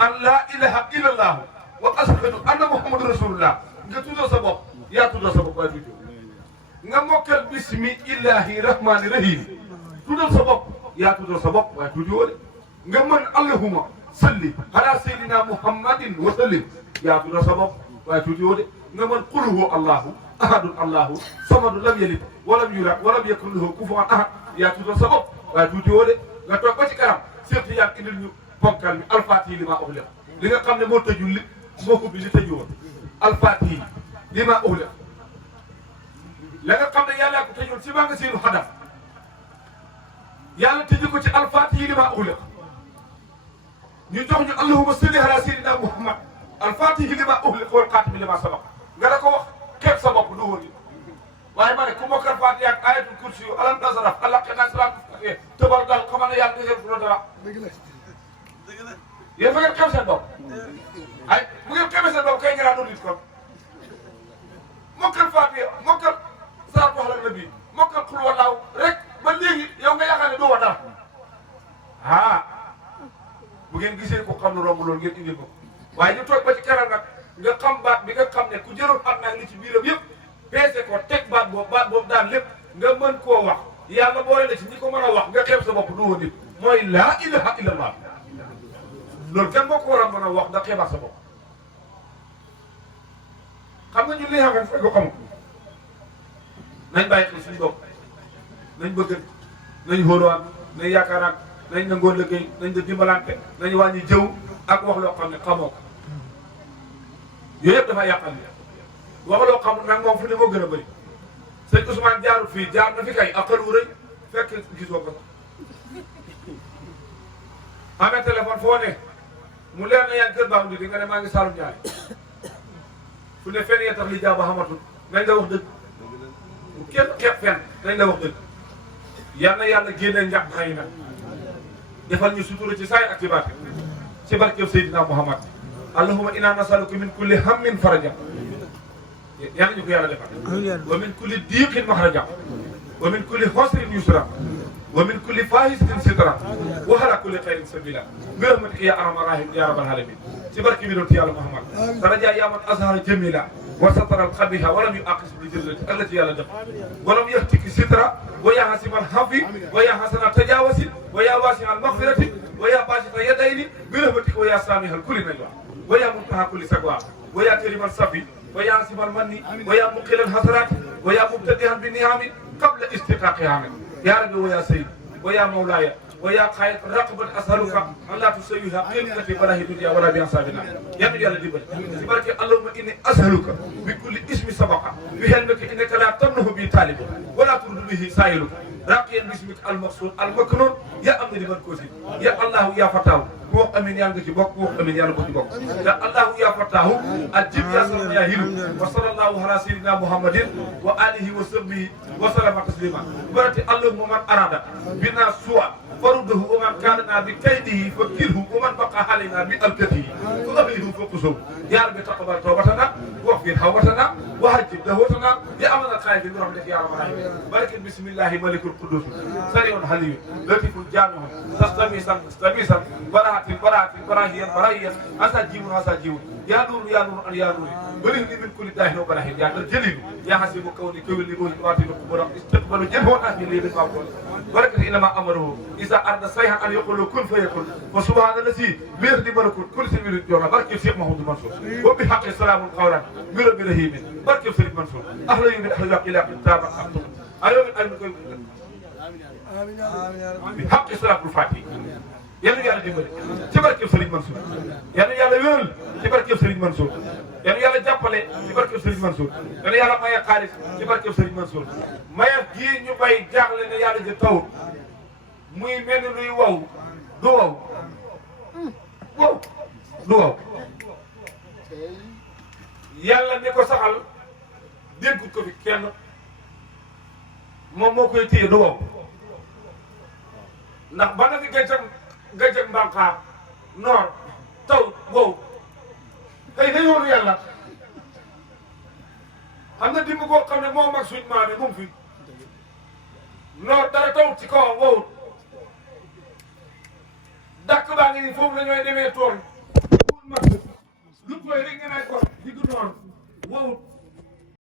an laa ilaha illallah wa ashhadu anna muhammadu rasulullah nga tuddoo sa bopp yaa tuddoo sa bopp waaye tuddoo nga mokkal bismi illahi rahmani rahim tuddoo sa bopp yaa tuddoo sa bopp waaye tuddoo de nga mën allahumma salli ala sayyidina muhammadin wa sallim yaa tuddoo sa bopp waaye tuddoo de nga mën qul huwa allahu ahadun allahu samadu lam yalid walam yulad walam yakun lahu kufuwan ahad yaa tuddoo sa bopp waaye tuddoo de nga toog ba ci kanam surtout yaa indil ñu bonkal mi alfaatihi li maa ughliqa li nga xam ne moo tëjul li moo ubbi li tëju woon alfaatihi li maa ughliqa la nga xam ne yàllaa ko tëjoon si magasin Hadaf yàlla tëju ko ci alfaatihi li maa ughliqa ñu jox ñu allahumma salli ala sayyidina muhammad alfaatihi li maa ughliqa wal xaatimi li maa sabaqa nga da ko wax képp sa bopp du woon waaye ma ne ku mokkal Faatiha ak ayatul kursi yu alam nasrah allah xanaa salaam tëbal daal xamal ne yàlla dëgër fu dara yéen fa ngeen xam seen bopp ay bu ngeen xamee seen bopp kay nga doon nit kon mokkal Faatiha mokkal saa wax la nabi mokkal xul wallaahu rek ba léegi yow nga yaakaar ne doo wa dara ah bu ngeen gisee ko xam lu romb loolu ngeen indi ko waaye ñu toog ba ci keroog nag nga xam baat bi nga xam ne ku jëloon at nag li ci biiram yëpp peese ko teg baat boobu daan lépp nga mën koo wax yàlla boole la ci ñi ko mën a wax nga xeeb sa bopp du woon nit mooy laa ilaha illallah loolu kenn boo ko war a mën a wax nga xeebaat sa bopp xam nga ñun li nga xam ne fekk ko xamul nañ bàyyi xel suñu bopp nañ bëgg nañ xóoruwaat nañ yaakaaraat nañ nangoo liggéey nañ da dimbalante nañ wàññi jëw ak wax loo xam ne xamoo ko yooyu yëpp dafa yàqal li wax loo xamul nag moom fu ne moo gën a bëri sëñ Ousmane jaarul fii jaar na fi kay aqal wu rëy fekk gisoo ko sax amee téléphone foo ne mu leer na yaa ngi kër baax di nga ne maa ngi Saalum Ndiaye fu ne fenn yee tax li jaaba xamatul nañ la wax dëgg bu kenn xeeb fenn nañ la wax dëgg yal na yàlla génne njàpp xëy na defal ñu sutura ci saay ak ci baat ci barkeem Seydina Muhammad allahumma inna nasaluka min kulli hammin faraja yàlla ñu ko yàlla defal wa min kulli diiqin maxraja wa min kulli xosrin yusra wa min kulli fahistin sitra wa ala kulli xayrin sabila bi rahmatika ya arhamar rahim ya rabbal alamin ci barke bi doon ci yàlla Muhammad daraja ya man azhara jamila wa satara al qabiha wa lam yuaqis bi jëllati allati yàlla def wa lam yahtiki sitra wa ya hasimal hafi wa ya hasana tajawasi wa ya wasi al maghfirati wa ya basita yadayni bi rahmatika wa ya samihal kulli najwa wa ya muntaha kulli sagwa wa ya karimal safi wa ya hasimal manni wa ya muqil al hasarat wa ya mubtadihan bi ni'ami qabla istiqaqiha يا رب ويا سيد ويا مولاي ويا خير رقبة أسألك أن لا تسويها قيمة بلا الدنيا ولا بأنصابنا يا رب يا لديبر سبحانك اللهم إني أسألك بكل اسم سبق بحلمك إنك لا تمنه بي طالب ولا ترد به سائلك راقيا باسمك المقصود المكنون يا أمن المركوزي يا الله يا فتاه بوك أمين يا نجي بوك بوك أمين يا نجي بوك يا الله يا فتاه الجب يا سلام يا هيلو وصلى الله على سيدنا محمد وآله وصحبه وسلم تسليما برت اللهم من أراد بنا سوء فرده ومن كاننا بكيده فكله ومن بقى علينا بألكته فقبله فوقسه يا رب تقبل توبتنا واغفر توبتنا وهجب دهوتنا يا أمن الخير برحمتك يا رب العالمين بارك بسم الله ملك القدوس سريع حليم لطيف جامع تستميسا براءة براهيا أساجيب يا نور يا نور يا نور بلغني من كل داهن وبراهين يا الجليل يا حسيب كوني كل لبوه واتي القبور استقبلوا جنبه أهل لي بالمعقول بركة إنما أمره إذا أرد صيحا أن يقول كن فيكون وسبحان الذي بيرد ملكوت كل سبيل الجنة بركة الشيخ محمود منصور وبحق السلام قولا من رب رحيم بركة الشيخ منصور أهلا من أحلى إلى كتاب أكتب أيوم بحق السلام الفاتح yàlla yàlla dimbali ci barkeb Serigne Mansour yàlla yàlla wéral ci barkeb Serigne Mansour yàlla yàlla jàppale ci barkeb Serigne Mansour yàlla yàlla maye xaalis ci barkeb Serigne Mansour maye gii ñu bay jaaxle ne yàlla ji tawut muy mel ni luy wow du wow du wow yàlla ni ko saxal dénkut ko fi kenn moom moo koy téye du wow ndax ba na fi gàncax mbànqaar noor taw wow tey day wóoru yàlla xam nga dimb koo xam ne moo mag suñ maam yi mu ngi fi noor dara taw ci kawam wowut dàkk baa ngi nii foofu la ñooy demee tool tooy rek nga naay ko digg noonu wowut